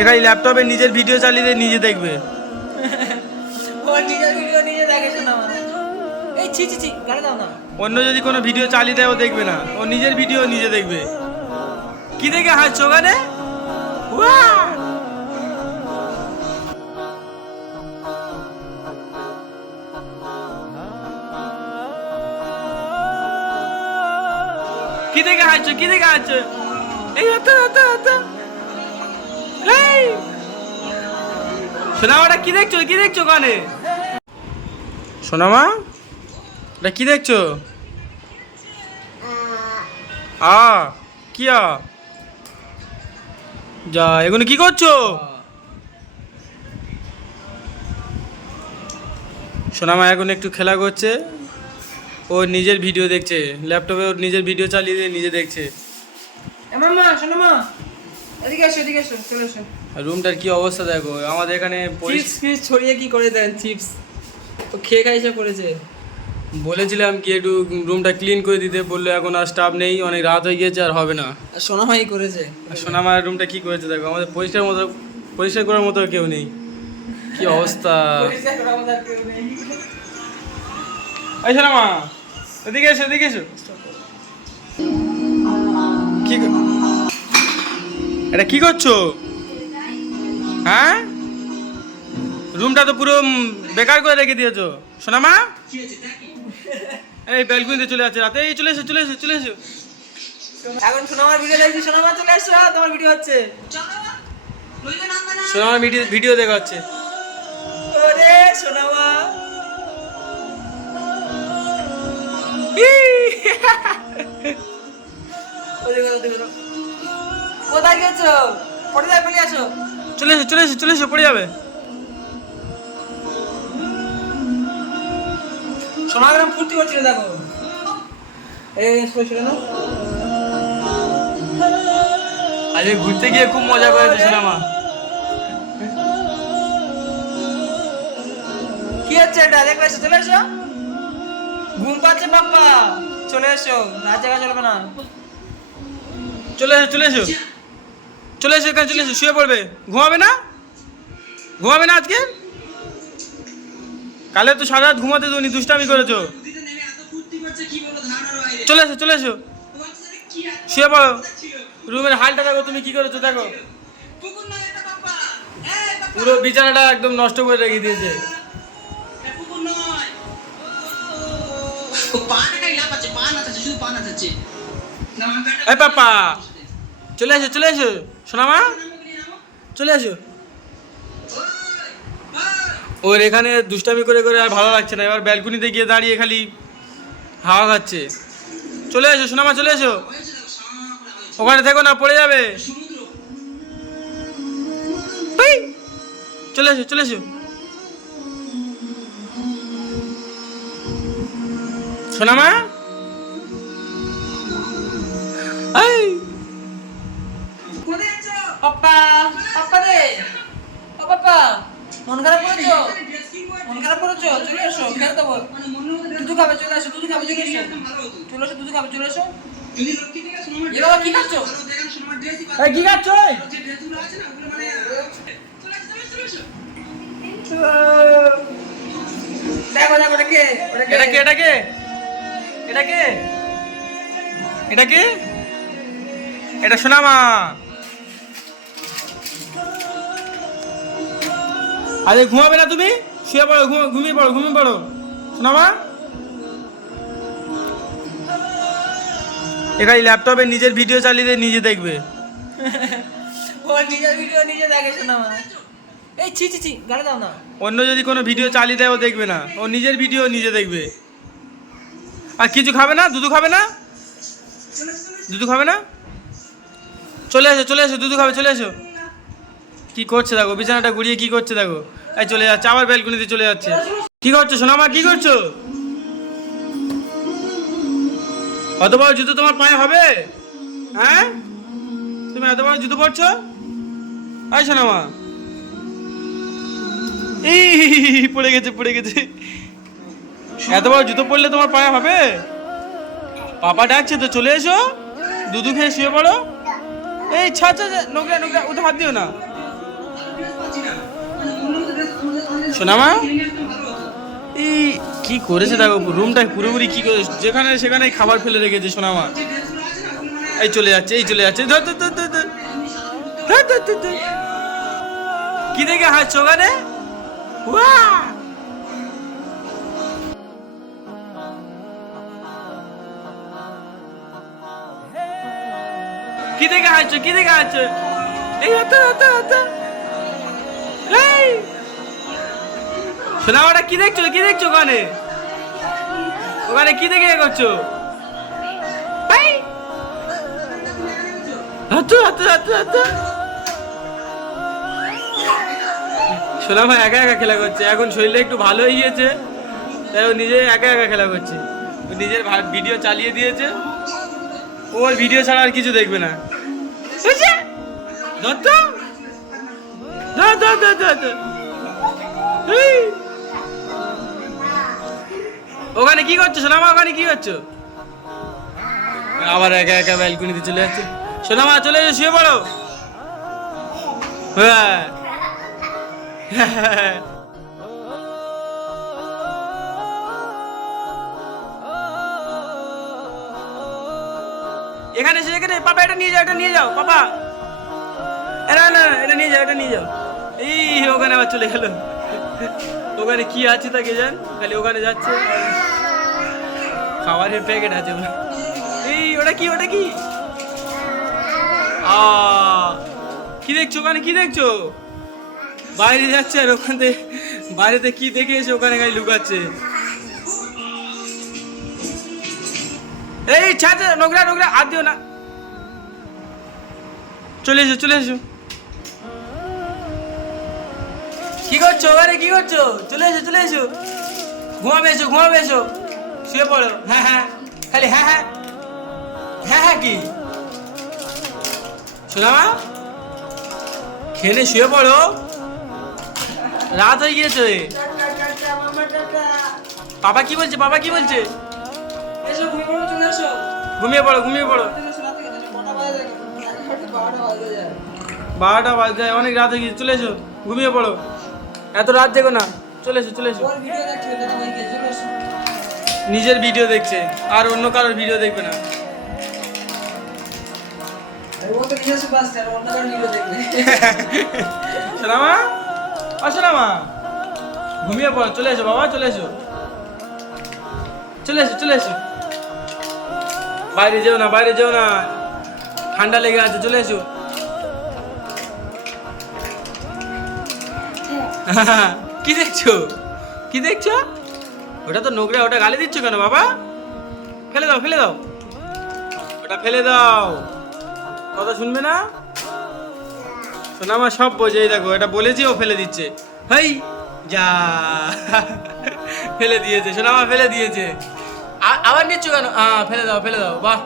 এখানে ল্যাপটপে নিজের ভিডিও চালিয়ে দিয়ে নিজে দেখবে। ও নিজের ভিডিও নিজে দেখে শোনা মানে। এই ছি ছি ছি গাড়ি দাও না। অন্য যদি কোনো ভিডিও চালিয়ে দেয় ও দেখবে না, ও নিজের ভিডিও নিজে দেখবে। কি দেখে হাসছো ওখানে? কি দেখে হাসছো? কি দেখে হাসছো? এই হতো হতো হতো। এই সোনামা, ওটা কি দেখছো? কি দেখছো ওখানে? সোনামা, এটা কি দেখছো? কি যা এগুলো কি করছো? সোনামা এখন একটু খেলা করছে, ও নিজের ভিডিও দেখছে ল্যাপটপে, ওর নিজের ভিডিও চালিয়ে দিয়ে নিজে দেখছে। মামা শোনো মা, এদিকে এসো এদিকে এসো, চলে এসো। রুমটার কি অবস্থা দেখো, আমাদের এখানে চিপস ফিপস ছড়িয়ে কি করে দেন চিপস, তো খেয়ে খাইছে পড়েছে। বলেছিলাম কি একটু রুমটা ক্লিন করে দিতে, বললো এখন আর স্টাফ নেই, অনেক রাত হয়ে গিয়েছে আর হবে না। আর সোনামাই করেছে। আর সোনামার রুমটা কি করেছে দেখো, আমাদের পরিষ্কার করার মতো কেউ নেই, কি অবস্থা। এই সোনামা, এদিকে এসো এদিকে এসো। কি এটা কি করছো? হ্যাঁ, রুমটা তো পুরো বেকার করে রেখে দিয়েছো সোনামা। এই ব্যালকনিতে চলে যাচ্ছে রাতে। এই চলে এসো চলে এসো চলে এসো। এখন সোনামার ভিডিও দেখছি, সোনামা চলে এসো, তোমার ভিডিও হচ্ছে। সোনামার ভিডিও দেখা হচ্ছে। ওরে সোনামা, কোথায় গেছো? পড়ে যাই বলে আসো। চলে এসো চলে এসো চলে এসো, পড়ে যাবে। সোনাগ্রাম ফুর্তি করছিল দেখো। এই শুনে নাও। আজকে ঘুরতে গিয়ে খুব মজা করেছে সোনামা। কি হচ্ছে এটা? দেখবে এসো, চলে এসো। ঘুম পাচ্ছে বাপ্পা, চলে এসো, রাত জায়গা চলবে না। চলে এসো চলে এসো চলে এসো, এখানে চলে এসো, শুয়ে পড়বে। ঘুমাবে না? ঘুমাবে না আজকে? কালে তো সারা রাত ঘুমাতে তুমি দুষ্টামি করেছো। চলে এসো চলে এসো, শুয়ে পড়ো। রুমের হালটা দেখো তুমি কি করেছো দেখো, পুরো বিছানাটা একদম নষ্ট করে রেখে দিয়েছে। এই পাপা, চলে এসো চলে এসো সোনামা, চলে এসো। ওর এখানে দুষ্টামি করে করে আর ভালো লাগছে না, এবার ব্যালকনিতে গিয়ে দাঁড়িয়ে খালি হাওয়া খাচ্ছে। চলে এসো সোনামা চলে এসো, ওখানে থেকো না, পড়ে যাবে। চলে এসো চলে এসো সোনামা। এই পাপ্পা, পাপ্পা রে, ও পাপ্পা, মন খারাপ করেছো? মন খারাপ করেছো? চলে এসো, খেয়ে দেবো। দুধু খাবে, চলে এসো, দুধু খাবে, চলে এসো, চলে এসো, দুধু খাবে, চলে এসো। এ বাবা কি খাচ্ছ? এই কি খাচ্ছ? দেখো দেখো, এটা কে? এটা কে? এটা কে? এটা কে? এটা কে? এটা সোনামা। আরে ঘুমাবে না তুমি? শুয়ে পড়ো, ঘুমিয়ে পড়ো, ঘুমিয়ে পড়ো সোনামা। এখানে ল্যাপটপে নিজের ভিডিও চালিয়ে দিয়ে নিজে দেখবে। ও নিজের ভিডিও নিজে দেখে সোনামা। এই ছি ছি ছি গাড়ি দাও না। অন্য যদি কোনো ভিডিও চালিয়ে দেয় ও দেখবে না, ও নিজের ভিডিও নিজে দেখবে। আর কিছু খাবে না? দুধু খাবে না? দুধু খাবে না? চলে এসো চলে এসো, দুধু খাবে, চলে এসো। কি করছে দেখো, বিছানাটা ঘুরিয়ে কি করছে দেখো। এই চলে যাচ্ছে, আবার ব্যালকনিতে চলে যাচ্ছে। কি করছো সোনামা, কি করছো? অত বড় জুতো তোমার পায়ে হবে? হ্যাঁ, তুমি এত বড় জুতো পরছো? এই সোনামা, এই পড়ে গেছে পড়ে গেছে। এত বড় জুতো পরলে তোমার পায়ে হবে? পাপা ডাকছে তো, চলে এসো, দুধু খেয়ে শুয়ে পড়ো। এই ছা ছা, নোংরা নোংরা, ওটা হাত দিও না। সোনামা এই কি করেছে দেখো, রুমটা পুরোপুরি কি করে, যেখানে সেখানে খাবার ফেলে রেখেছে সোনামা। এই চলে যাচ্ছে, এই চলে যাচ্ছে, ধর ধর ধর ধর ধর। ধর ধর ধর ধর। কি দেখে হাসছো ওখানে? ওয়াও! কি দেখে হাসছো, কি দেখে হাসছো? এই হাতে হাতে হাতে। এই শোনা, ওটা কি দেখছো, কি দেখছো ওখানে? ওখানে কি দেখে করছো? এই হাতু হাতু হাতু হাতু। শোনা ভাই একা একা খেলা করছে, এখন শরীরটা একটু ভালো হয়ে গিয়েছে, তাই ও নিজে একা একা খেলা করছে। ও নিজের ভিডিও চালিয়ে দিয়েছে, ওর ভিডিও ছাড়া আর কিছু দেখবে না। বুঝছে? ধর তো, ধর ধর ধর ধর ধর। এই! ওখানে কি করছো সোনামা, ওখানে কি করছো? আবার একা একা ব্যালকনিতে চলে যাচ্ছে। সোনামা চলে এসো, শুয়ে পড়ো। হ্যাঁ এখানে এসে, এখানে পাপা এটা নিয়ে যাও, এটা নিয়ে যাও পাপা। না না এটা নিয়ে যাও, এটা নিয়ে যাও। এই ওখানে আবার চলে গেল। ওখানে কি আছে তা কে জান, খালি ওখানে যাচ্ছে। খাবারের প্যাকেট আছে। এই ওটা কি, ওটা কি? কি দেখছো ওখানে, কি দেখছো? বাইরে যাচ্ছে আর ওখানে বাইরেতে কি দেখে এসে ওখানে গাড়ি লুকাচ্ছে। এই ছাড়, নোংরা নোংরা হাত দিও না। চলে এসো, চলে এসো। কি করছো ওখানে, কি করছো? চলে এসো, চলে এসো। ঘুমাবে এসো, ঘুমাবে এসো, শুয়ে পড়ো। হ্যাঁ হ্যাঁ, খালি হ্যাঁ হ্যাঁ হ্যাঁ হ্যাঁ। কি শোনামা, খেলে শুয়ে পড়ো, রাত হয়ে গিয়েছে। পাপা কি বলছে, পাপা কি বলছে? এসো ঘুমিয়ে পড়ো, চলে এসো। ঘুমিয়ে পড়ো, ঘুমিয়ে পড়ো। 12টা বাজে, অনেক রাত হয়ে গিয়েছে, চলে এসো, ঘুমিয়ে পড়ো। এত রাত দেখো না, চলে এসো, চলে এসো। নিজের ভিডিও দেখছে আর অন্য কারোর ভিডিও দেখবে না। সোনামা, সোনামা ঘুমিয়ে পড়ো, চলে এসো বাবা, চলে এসো, চলে এসো, চলে এসো। বাইরে যেও না, বাইরে যেও না, ঠান্ডা লেগে আছে, চলে এসো। কি দেখছো, কি দেখছো? ওটা তো নোংরা, ওটা গালি দিচ্ছ কেন বাবা? ফেলে দাও, ফেলে দাও, ওটা ফেলে দাও। কথা শুনবে না? শোনা আমার সব বোঝে, এই দেখো এটা বলেছি, ও ফেলে দিচ্ছে। হেই যা, ফেলে দিয়েছে, শোনা আমার ফেলে দিয়েছে। আবার নিচ্ছ কেন? ফেলে দাও, ফেলে দাও। বাহ,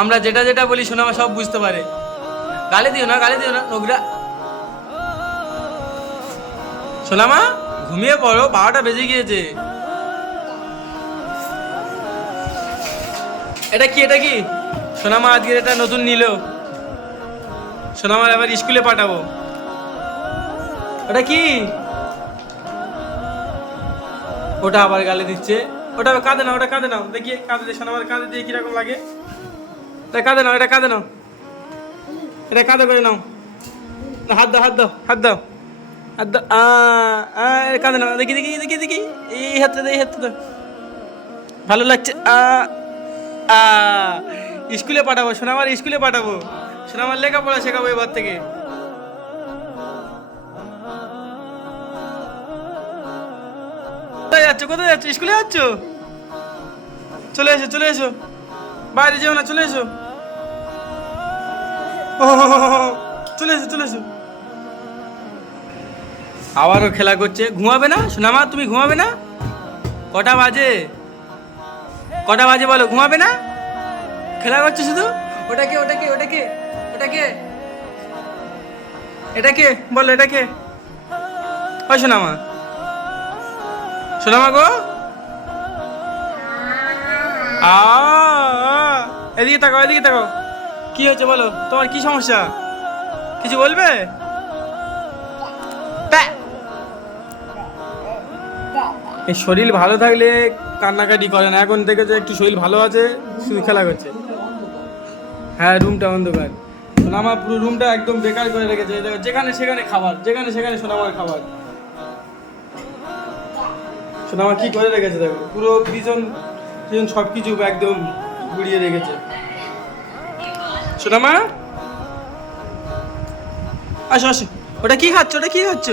আমরা যেটা যেটা বলি শোনা আমার সব বুঝতে পারে। গালি দিও না, গালি দিও না, নোংরা। সোনামা ঘুমিয়ে পড়ো, 12টা বেজে গিয়েছে। এটা কি, এটা কি? সোনামা আজকে এটা নতুন নিল, সোনামার আবার স্কুলে পাঠাবো। ওটা কি? ওটা আবার গালি দিচ্ছে। ওটা কাঁদে না, ওটা কাঁদে নাও, দেখি কাঁদে দিয়ে, সোনামার কাঁদে দিয়ে কিরকম লাগে। এটা কাঁদে নাও, এটা কাঁদে নাও, এটা কাঁদে করে নাও। হাত দাও, হাত দাও, হাত দাও, হাত দাও। কাঁদে নাও, দেখি দেখি দেখি দেখি, এই হাতটা দে, এই হাতটা দাও। ভালো লাগছে। স্কুলে পাঠাবো, সোনামার স্কুলে পাঠাবো, সোনামার লেখাপড়া শেখাবো এবার থেকে। কোথায় যাচ্ছ, কোথায় যাচ্ছ? স্কুলে যাচ্ছ? চলে এসো, চলে এসো, বাইরে যেও না, চলে এসো। চলে এসো, চলে এসো। আবারও খেলা করছে। ঘুমাবে না সোনামা, তুমি ঘুমাবে না? কটা বাজে, কটা বাজে বলো? ঘুমাবে না? খেলা করছে শুধু। ওটাকে, ওটাকে, ওটাকে, ওটাকে, এটাকে বলো, এটাকে। ওই সোনামা, সোনামা গো, এদিকে তাকাও, এদিকে তাকাও। কি হয়েছে বলো, তোমার কি সমস্যা? কিছু বলবে? এই শরীর ভালো থাকলে কান্নাকাটি করে না, এখন থেকে যে একটু শরীর ভালো আছে শুধু খেলা করছে। হ্যাঁ রুমটা অন্ধকার, সোনামা পুরো রুমটা একদম বেকার করে রেখেছে। এই দেখো, যেখানে সেখানে খাবার, যেখানে সেখানে সোনামার খাবার। সোনামা কি করে রেখেছে দেখো, পুরো পিছন পিছন সব কিছু একদম ঘুরিয়ে রেখেছে। সোনামা আসো আসো, ওটা কি খাচ্ছ, ওটা কি খাচ্ছ?